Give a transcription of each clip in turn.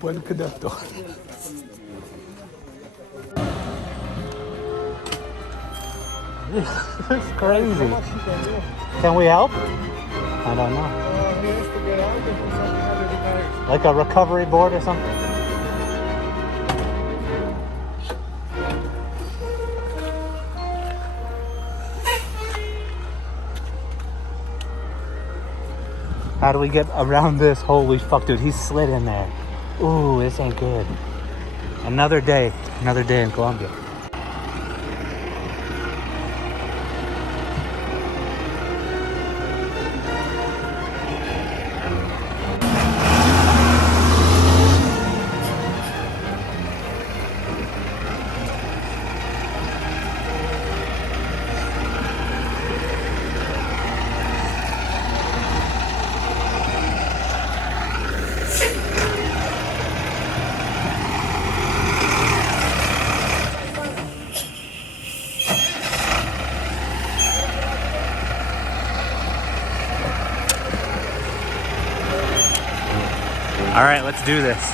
Buen conductor. This is crazy. Can we help? I don't know. Like a recovery board or something? How do we get around this? Holy fuck, dude, he slid in there. Ooh, this ain't good. Another day in Colombia. All right, let's do this.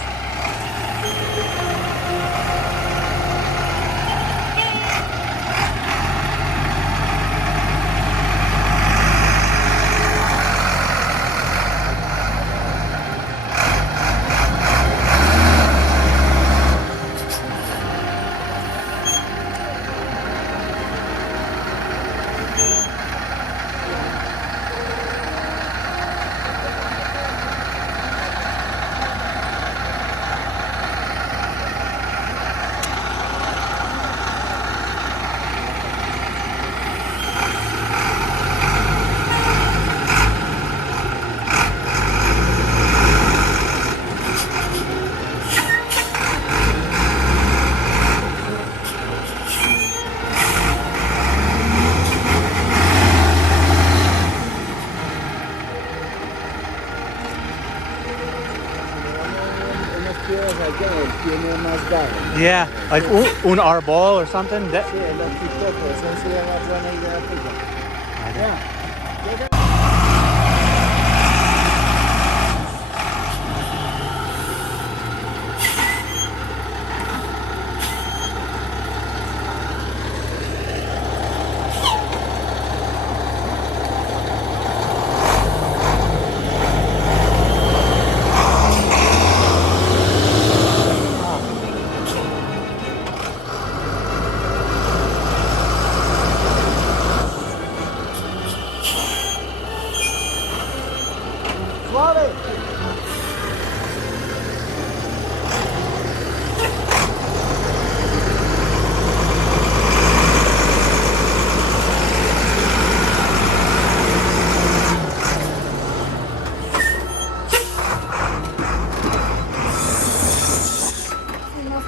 Yeah, like un arbol or something. That...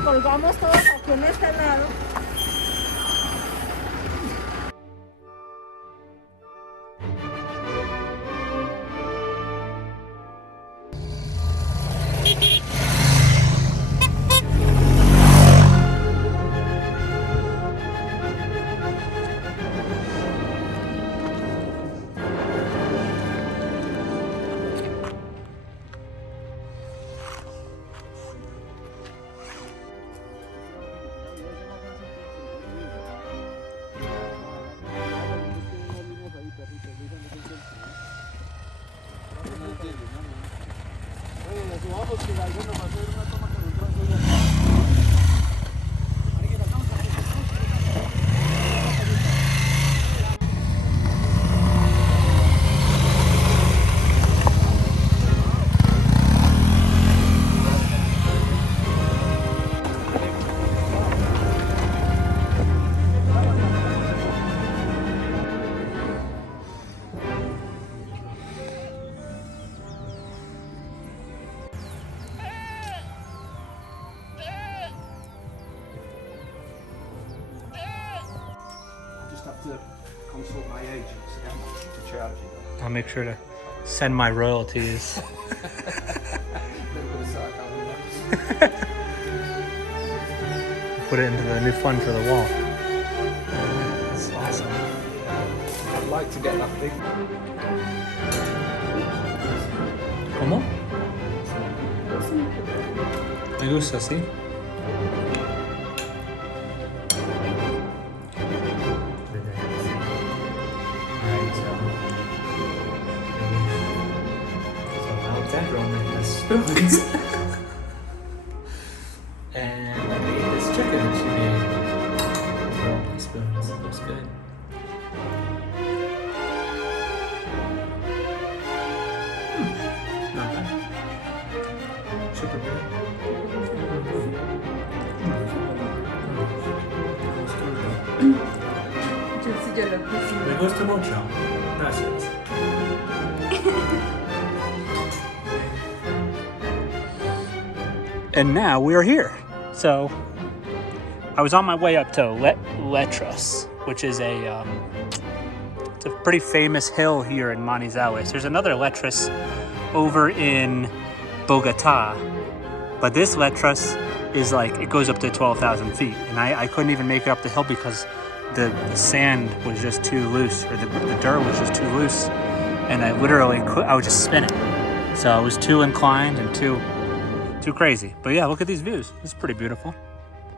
Colgamos todos aquí en este lado. To consult my agent to see how much to charge you. I'll make sure to send my royalties. Put it into the new fund for the wall. That's awesome. like to get that big. ¿Cómo? Me gusta, sí. Alexandra only has spoons. And I ate this chicken that she made. With spoons. Looks good. Not bad. Super good. Me gusta mucho. Gracias. And now we are here. So I was on my way up to Letras, which is it's a pretty famous hill here in Manizales. There's another Letras over in Bogota, but this Letras is like, it goes up to 12,000 feet. And I couldn't even make it up the hill because the sand was just too loose, or the dirt was just too loose. And I was just spinning. So I was too inclined and too crazy. But yeah, look at these views. It's pretty beautiful.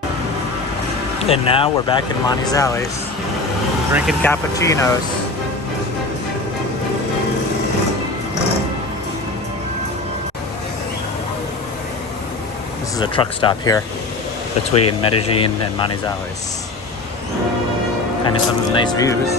And now we're back in Manizales, drinking cappuccinos. This is a truck stop here between Medellin and Manizales. Kind of some nice views.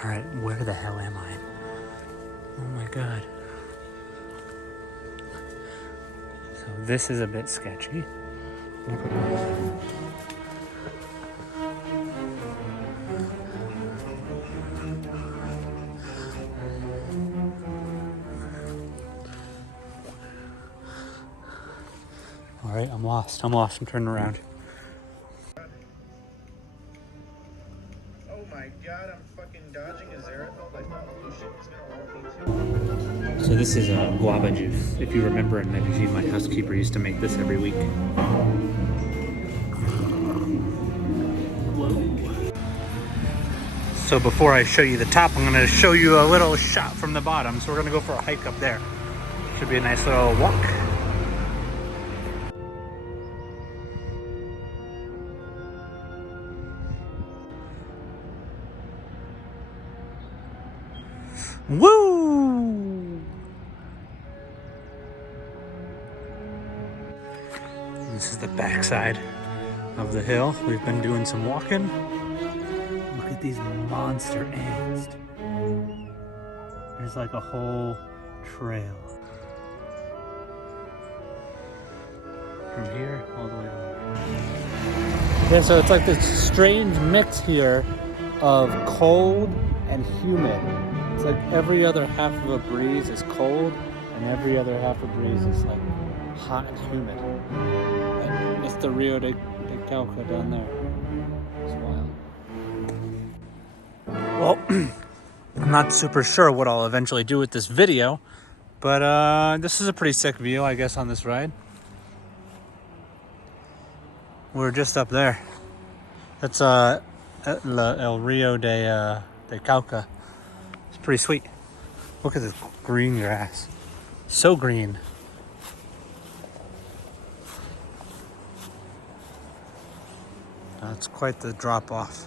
Alright, where the hell am I? Oh my god. So this is a bit sketchy. Alright, I'm lost. I'm turning around. Oh my god, I'm fucking dodging a Xerothol. I thought pollution was gonna want me to. So this is guava juice. If you remember in Medellin, my housekeeper used to make this every week. So before I show you the top, I'm gonna show you a little shot from the bottom. So we're gonna go for a hike up there. Should be a nice little walk. Woo! This is the backside of the hill. We've been doing some walking. Look at these monster ants. There's like a whole trail. From here all the way over. Yeah, so it's like this strange mix here of cold and humid. It's like every other half of a breeze is cold and every other half of a breeze is like hot and humid. And it's the Rio de Cauca down there. It's wild. Well, I'm not super sure what I'll eventually do with this video, but this is a pretty sick view, I guess, on this ride. We're just up there. That's El Rio de Cauca. It's pretty sweet. Look at this green grass. So green. That's quite the drop off.